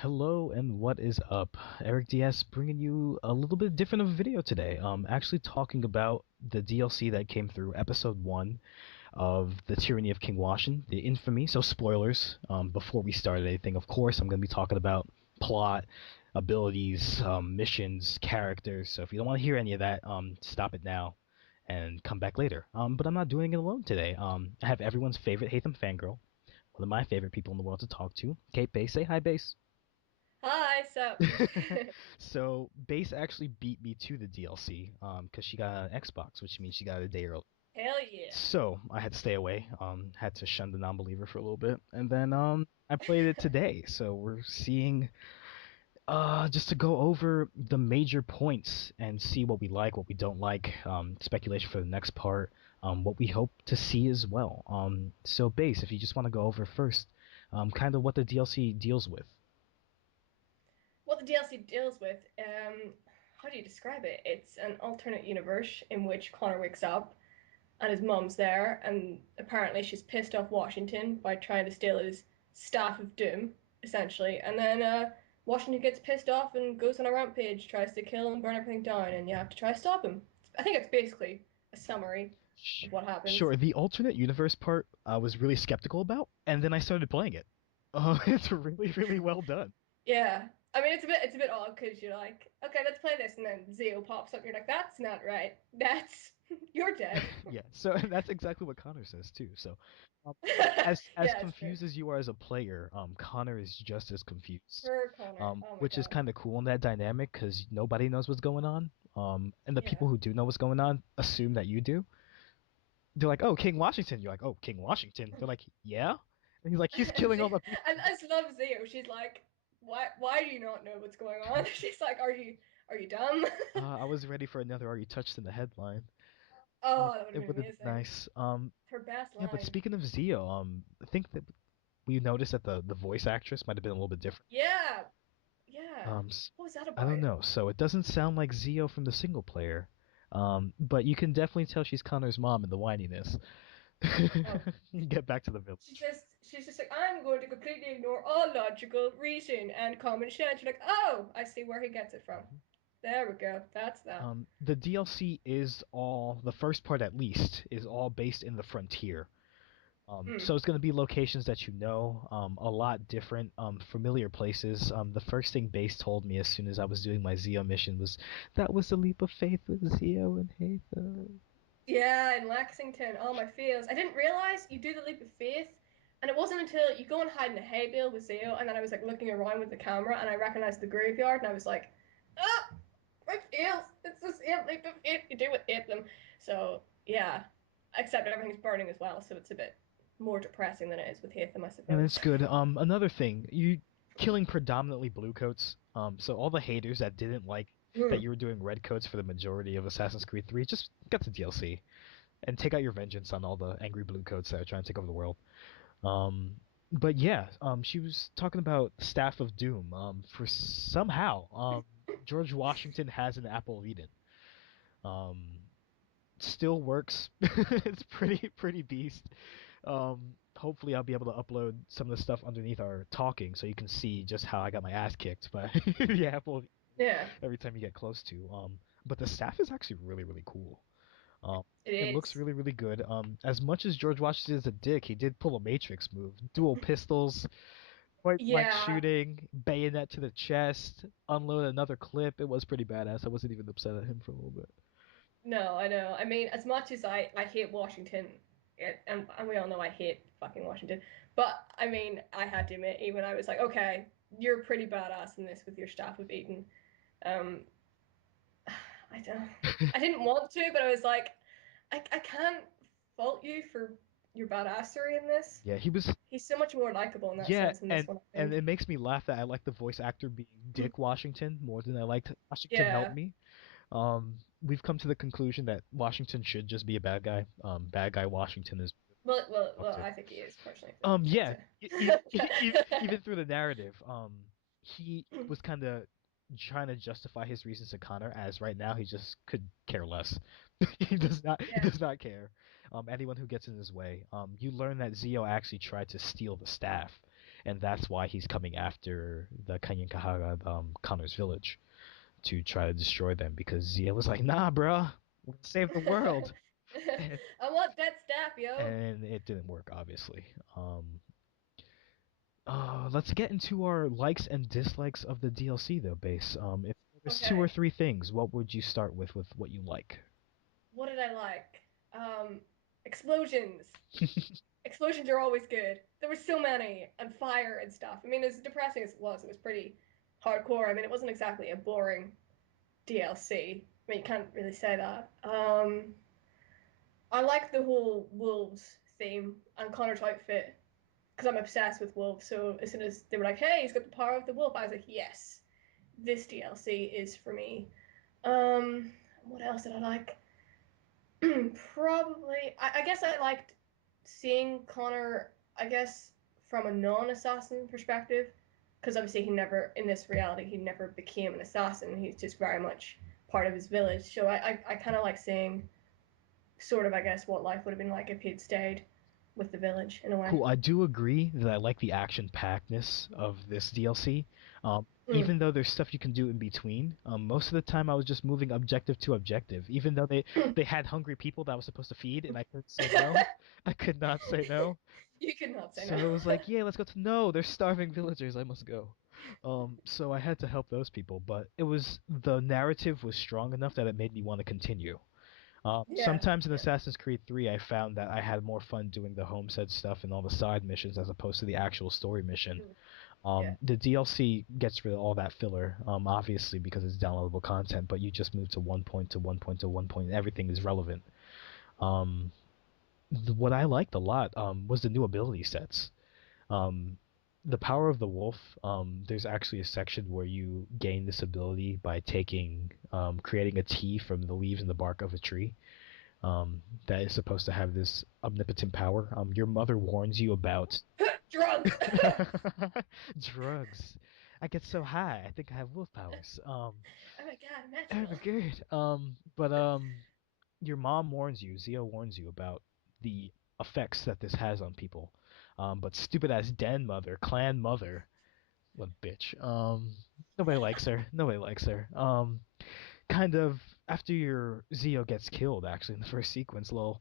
Hello and what is up? Eric DS bringing you a little bit different of a video today. Actually talking about the DLC that came through episode 1 of the Tyranny of King Washington, the infamy. So spoilers, before we start anything, of course, I'm going to be talking about plot, abilities, missions, characters. So if you don't want to hear any of that, stop it now and come back later. But I'm not doing it alone today. I have everyone's favorite Hatham fangirl, one of my favorite people in the world to talk to, Kate Base. Say hi, Base. Hi, so So Base actually beat me to the DLC because she got an Xbox, which means she got it a day early. hell yeah. So I had to stay away, had to shun the non-believer for a little bit, and then I played it today. So we're seeing just to go over the major points and see what we like, what we don't like, speculation for the next part, what we hope to see as well. So Base, if you just want to go over first, kind of what the DLC deals with. What the DLC deals with, how do you describe it? It's an alternate universe in which Connor wakes up and his mom's there, and apparently she's pissed off Washington by trying to steal his staff of doom, essentially. And then Washington gets pissed off and goes on a rampage, tries to kill and burn everything down, and you have to try to stop him. I think it's basically a summary of what happens. Sure, the alternate universe part I was really skeptical about, and then I started playing it. It's really, really well done. Yeah. I mean, it's a bit odd because you're like, okay, let's play this, and then Zeo pops up, and you're like, that's not right. That's you're dead. Yeah, so that's exactly what Connor says too. So, um, Yeah, as it's true. confused as you are as a player, Connor is just as confused, For Connor. Oh my which is god. kind of cool in that dynamic because nobody knows what's going on. And the Yeah. people who do know what's going on assume that you do. They're like, "Oh, King Washington." You're like, "Oh, King Washington." They're like, "Yeah," and he's like, "He's And killing all Z- the people." and I just love Zeo. She's like, why do you not know what's going on? She's like, are you dumb? I was ready for another "Are you touched" in the headline. Oh, that would have It been would have been amazing. nice. Her best Yeah, but line. speaking of Zio, I think that we noticed that the voice actress might have been a little bit different. Yeah. Yeah. Um, What was that I don't about? know. So it doesn't sound like Zio from the single player. But you can definitely tell she's Connor's mom in the whininess. Oh, Get back to the village. she's just like, I'm going to completely ignore all logical reason and common sense. You're like, oh, I see where he gets it from. There we go. That's that. The DLC is all the first part at least is all based in the frontier. So Mm. it's going to be locations that you know, a lot different, familiar places. The first thing Base told me as soon as I was doing my Zio mission was that was the leap of faith with Zio and Hatham. Yeah, in Lexington, oh my feels. I didn't realize you do the leap of faith, and it wasn't until you go and hide in a hay bale with Zeo, and then I was like looking around with the camera, and I recognized the graveyard, and I was like, ah, my feels. It's the same leap of faith you do with them. So yeah, except everything's burning as well, so it's a bit more depressing than it is with Hatham, I And it's suppose. good. Another thing, you killing predominantly blue coats. So all the haters that didn't like that Mm. you were doing red coats for the majority of Assassin's Creed 3, just get the DLC and take out your vengeance on all the angry blue coats that are trying to take over the world. But yeah, she was talking about Staff of Doom. For somehow, George Washington has an Apple of Eden. Um, Still works. It's pretty beast. Hopefully I'll be able to upload some of the stuff underneath our talking, so you can see just how I got my ass kicked by the Apple Yeah, every time you get close to. But the staff is actually really cool. Um, it it looks is. really good. As much as George Washington is a dick, he did pull a Matrix move. Dual pistols, point blank Yeah, shooting, bayonet to the chest, unload another clip. It was pretty badass. I wasn't even upset at him for a little bit. no, I know. I mean, as much as I hate Washington, and we all know I hate fucking Washington, but I mean, I had to admit, even I was like, okay, you're pretty badass in this with your staff of Eden. Um, I don't, I didn't want to, but I was like, I can't fault you for your badassery in this. Yeah, he was. He's so much more likable in that Yeah, sense in this one, I and think. it makes me laugh that I like the voice actor being Dick Washington more than I liked Washington Help Yeah. Me. We've come to the conclusion that Washington should just be a bad guy. Bad guy Washington is Well, to. I think he is personally, but Yeah, that's even through the narrative, he was kind of trying to justify his reasons to Connor as right now he just could care less. He yeah. does not care. Anyone who gets in his way. You learn that Zio actually tried to steal the staff, and that's why he's coming after the Kanyenkahara, Connor's village, to try to destroy them because Zia was like, "Nah, bruh, we're gonna save the world," and, I want that staff, yo. and it didn't work, obviously. Let's get into our likes and dislikes of the DLC, though, Base. If there was two or Okay, three things, what would you start with what you like? what did I like? Explosions. Explosions are always good. There were so many, and fire and stuff. I mean, as depressing as it was pretty hardcore. I mean, it wasn't exactly a boring DLC. I mean, you can't really say that. I like the whole wolves theme and Connor's outfit because I'm obsessed with wolves. So as soon as they were like, "Hey, he's got the power of the wolf," I was like, "Yes, this DLC is for me." What else did I like? Probably, I guess I liked seeing Connor. I guess from a non-assassin perspective, because obviously he never, in this reality, he never became an assassin. He's just very much part of his village. So I kind of like seeing sort of, I guess, what life would have been like if he'd stayed with the village in a way. Cool. I do agree that I like the action-packedness of this DLC. Mm. Even though there's stuff you can do in between, most of the time I was just moving objective to objective. Even though they had hungry people that I was supposed to feed, and I couldn't say no. I could not say no. You could not say So no. it was like, yeah, let's go to no. They're starving villagers. I must go. So I had to help those people, but it was the narrative was strong enough that it made me want to continue. Yeah, Sometimes in yeah. Assassin's Creed 3, I found that I had more fun doing the homestead stuff and all the side missions as opposed to the actual story mission. Mm. Yeah. The DLC gets rid of all that filler, obviously because it's downloadable content, but you just move to one point to one point to one point, and everything is relevant. Um, what I liked a lot was the new ability sets. Um, the power of the wolf. There's actually a section where you gain this ability by creating a tea from the leaves and the bark of a tree that is supposed to have this omnipotent power. Your mother warns you about Drugs. drugs. I get so high, I think I have wolf powers. Oh my god, Oh my natural. god. But your mom warns you, Zio warns you about the effects that this has on people. But stupid ass den mother, clan mother, what a bitch. Nobody likes her. Nobody likes her. Kind of after your Zio gets killed, actually in the first sequence, lol.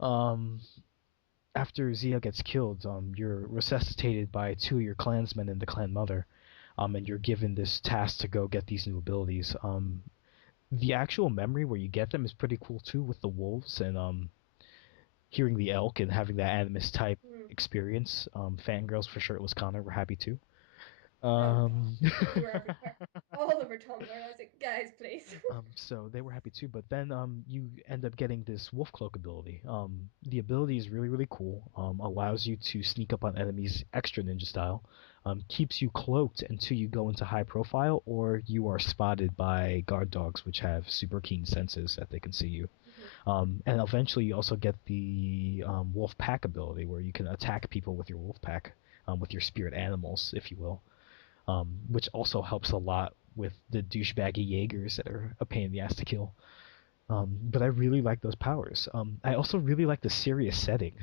Um, After Zia gets killed, you're resuscitated by two of your clansmen and the clan mother, and you're given this task to go get these new abilities. The actual memory where you get them is pretty cool too, with the wolves and hearing the elk and having that animus type Mm. experience. Fangirls for Shirtless Connor were happy too. Oh god, Um, they were everywhere, all over Tumblr. I was like, guys, please. so they were happy too, but then you end up getting this wolf cloak ability. The ability is really really cool. Allows you to sneak up on enemies extra ninja style. Keeps you cloaked until you go into high profile or you are spotted by guard dogs, which have super keen senses that they can see you. Mhm. And eventually you also get the wolf pack ability, where you can attack people with your wolf pack, with your spirit animals, if you will, which also helps a lot with the douchebaggy Jaegers that are a pain in the ass to kill. But I really like those powers. I also really like the serious setting.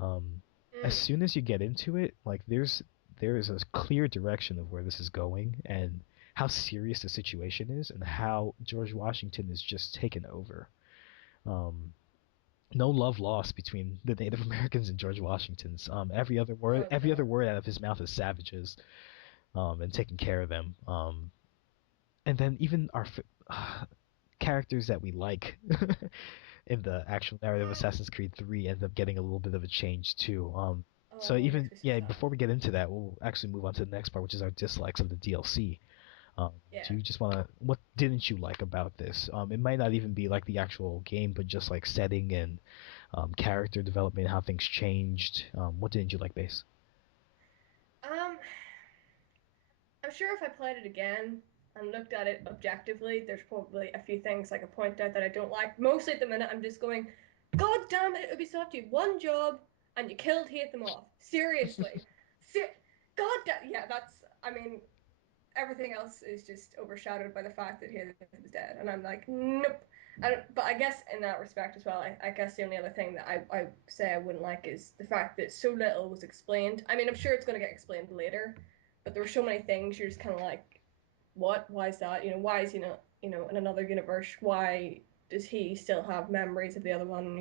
Um, as Mm. soon as you get into it, like there is a clear direction of where this is going and how serious the situation is and how George Washington is just taken over. Um, no love lost between the Native Americans and George Washington's. Oh Every other god. word out of his mouth is savages, and taking care of them. And then even our characters that we like in the actual narrative of Mm. Assassin's Creed 3 end up getting a little bit of a change too. So Oh, it makes even me so yeah, sad. before we get into that, we'll actually move on to the next part, which is our dislikes of the DLC. Do Yeah. you just want to? What didn't you like about this? It might not even be like the actual game, but just like setting and character development, how things changed. What didn't you like, Base? Um, I'm sure if I played it again and looked at it objectively, there's probably a few things I could point out that I don't like. Mostly at the minute, I'm just going, God damn it, Ubisoft, you had one job and you killed Hate them off. Seriously. Ser- God damn, yeah, that's, I mean, everything else is just overshadowed by the fact that his is dead, and I'm like, nope. But I guess in that respect as well, I guess the only other thing that I say I wouldn't like is the fact that so little was explained. I mean, I'm sure it's going to get explained later, but there were so many things you're just kind of like, what? Why is that? Why is he not, in another universe? Why does he still have memories of the other one?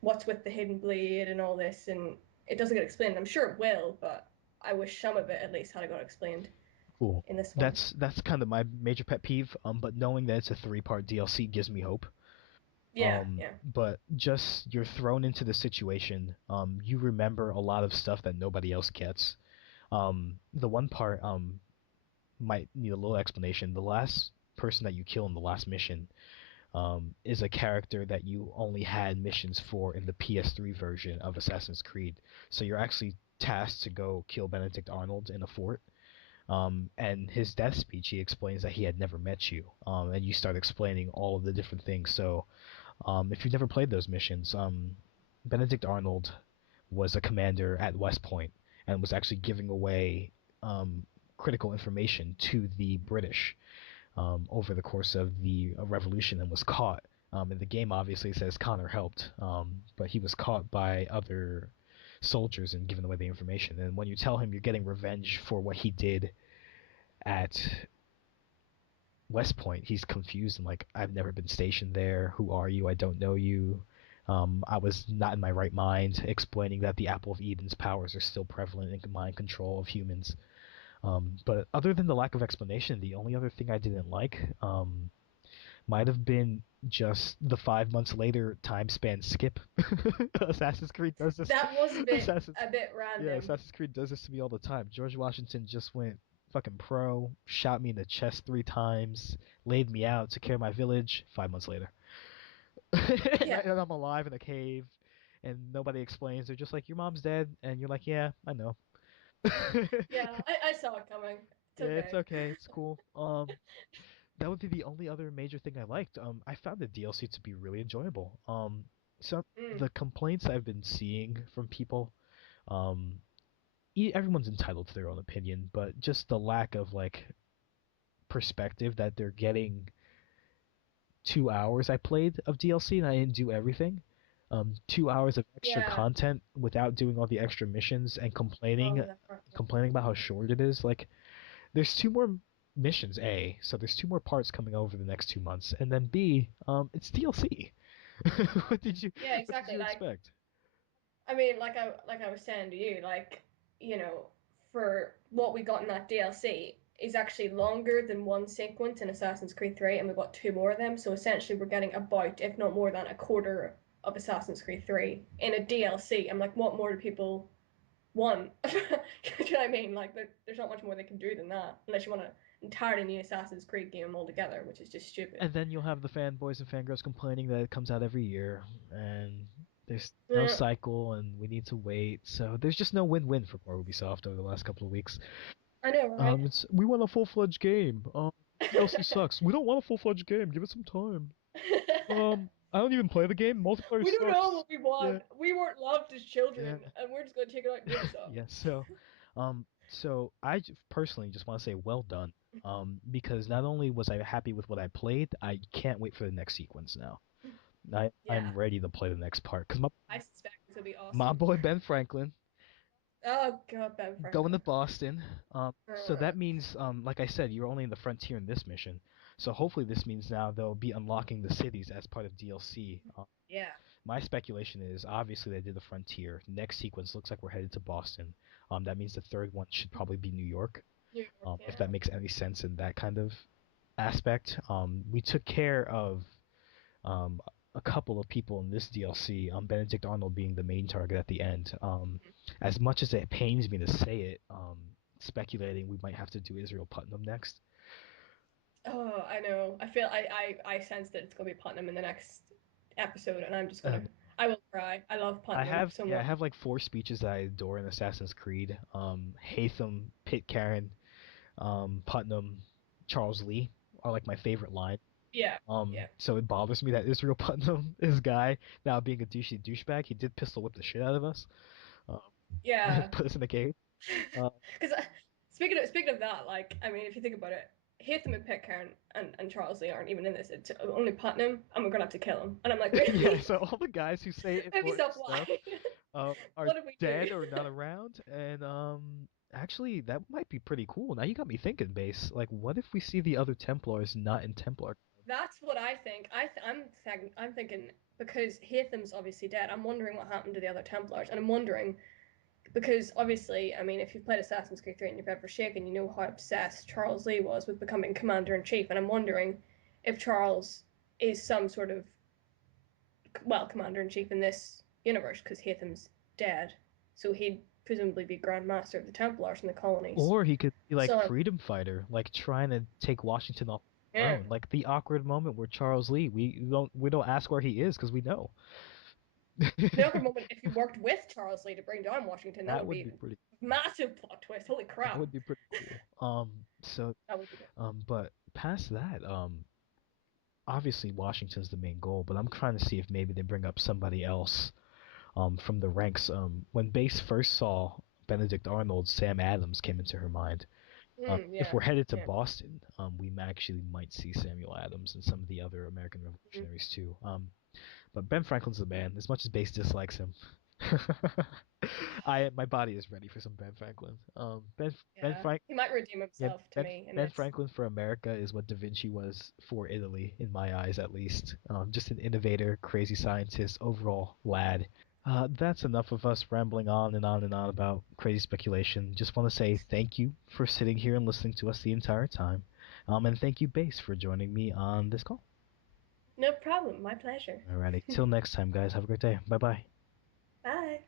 What's with the hidden blade and all this? And it doesn't get explained. I'm sure it will, but I wish some of it at least had got explained Cool. in this one. That's kind of my major pet peeve. But knowing that it's a three-part DLC gives me hope. Yeah, yeah, But just you're thrown into the situation. You remember a lot of stuff that nobody else gets. The one part might need a little explanation. The last person that you kill in the last mission is a character that you only had missions for in the PS3 version of Assassin's Creed. So you're actually tasked to go kill Benedict Arnold in a fort. And his death speech, he explains that he had never met you. And you start explaining all of the different things. So if you've never played those missions, Benedict Arnold was a commander at West Point and was actually giving away critical information to the British over the course of the revolution and was caught. In the game, obviously, it says Connor helped, but he was caught by other soldiers and given away the information. And when you tell him you're getting revenge for what he did at West Point, he's confused and like, I've never been stationed there. Who are you? I don't know you. I was not in my right mind, explaining that the Apple of Eden's powers are still prevalent in mind control of humans. But other than the lack of explanation, the only other thing I didn't like might have been just the 5 months later time span skip. Assassin's Creed does this. that was a bit Assassin's a bit Yeah, random. Assassin's Creed does this to me all the time. George Washington just went fucking pro, shot me in the chest 3 times, laid me out, took care of my village. 5 months later, and, Yeah, and I'm alive in a cave, and nobody explains. They're just like, "Your mom's dead," and you're like, "Yeah, I know." yeah, I saw it coming. It's Yeah, it's okay. okay. It's cool. That would be the only other major thing I liked. I found the DLC to be really enjoyable. So Mm, the complaints I've been seeing from people, um, everyone's entitled to their own opinion, but just the lack of like perspective that they're getting 2 hours I played of DLC and I didn't do everything. 2 hours of extra yeah. content without doing all the extra missions and Oh, that part. Yeah. complaining about how short it is. Like, there's two more missions, A, so there's two more parts coming over the next 2 months, and then B, it's DLC. what did you Yeah, what did exactly. you Like, expect? I mean, like I was saying to you, like, you know, for what we got in that DLC is actually longer than one sequence in Assassin's Creed 3, and we got two more of them. So essentially, we're getting about, if not more than a quarter of Assassin's Creed 3 in a DLC. I'm like, what more do people want? Do you know what I mean? Like, there's not much more they can do than that, unless you want an entirely new Assassin's Creed game altogether, which is just stupid. And then you'll have the fanboys and fangirls complaining that it comes out every year, and there's no Yeah, cycle, and we need to wait. So there's just no win-win for poor Ubisoft over the last couple of weeks. I know, right? It's we want a full-fledged game. DLC sucks. We don't want a full-fledged game. Give it some time. I don't even play the game. Multiplayer We don't know sucks. what we Yeah, want. We weren't loved as children, yeah, and we're just going to take it out in Ubisoft. yeah. So personally just want to say well done. Because not only was I happy with what I played, I can't wait for the next sequence now. I'm Yeah, ready to play the next part because I suspect this will be my awesome. boy Ben Franklin Oh god, Ben going to Franklin. Boston. So Uh, that means, like I said, you're only in the frontier in this mission. So hopefully this means now they'll be unlocking the cities as part of DLC. yeah, My speculation is obviously they did the frontier. Next sequence looks like we're headed to Boston. That means the third one should probably be New York. New York. If Yeah, that makes any sense in that kind of aspect. We took care of um, a couple of people in this DLC. Benedict Arnold being the main target at the end. As much as it pains me to say it, speculating we might have to do Israel Putnam next. oh, I know. I feel I sense that it's gonna be Putnam in the next episode, and I'm just gonna. And I will cry. I love I Putnam have so yeah, I much. have like four speeches that I adore in Assassin's Creed. Hatham, Pitcairn, Putnam, Charles Lee are like my favorite line. Yeah, yeah, So it bothers me that Israel Putnam, this guy, now being a douchebag, he did pistol whip the shit out of us, um, yeah. put us in the cave. Uh, Because speaking of that, like I mean, if you think about it, Haytham and Pitcairn and Charles Lee aren't even in this. It's only Putnam, and we're gonna have to kill him. And I'm like, Yeah, really? so all the guys who say Maybe important stop stuff why. are What did we dead do? or not around, and actually that might be pretty cool. Now you got me thinking, Base. Like, what if we see the other Templars not in Templar? That's what I think. I'm thinking because Haytham's obviously dead. I'm wondering what happened to the other Templars, and I'm wondering because obviously, I mean, if you've played Assassin's Creed 3 and you've ever shaken, you know how obsessed Charles Lee was with becoming Commander in Chief, and I'm wondering if Charles is some sort of Commander in Chief in this universe because Haytham's dead, so he'd presumably be Grand Master of the Templars in the colonies. Or he could be like So freedom fighter, like trying to take Washington off the yeah, throne. Like the awkward moment where Charles Lee, we don't ask where he is because we know. the awkward moment if you worked with Charles Lee to bring down Washington, that That would would be be pretty. massive plot twist. Holy That crap, would be pretty cool. that would be good. But past that, obviously Washington's the main goal. But I'm trying to see if maybe they bring up somebody else, from the ranks. When Base first saw Benedict Arnold, Sam Adams came into her mind. If Yeah, we're headed to yeah. Boston, we actually might see Samuel Adams and some of the other American Mm-hmm. revolutionaries too. But Ben Franklin's the man. As much as Base dislikes him, my body is ready for some Ben Franklin. Ben Yeah, Frank he might redeem yeah himself to Ben me in Ben this. Franklin for America is what Da Vinci was for Italy in my eyes at least. Just an innovator, crazy scientist, overall lad. That's enough of us rambling on and on and on about crazy speculation. Just want to say thank you for sitting here and listening to us the entire time. And thank you, Base, for joining me on this call. No problem, my pleasure. Alrighty, till next time, guys. Have a great day. Bye bye. Bye.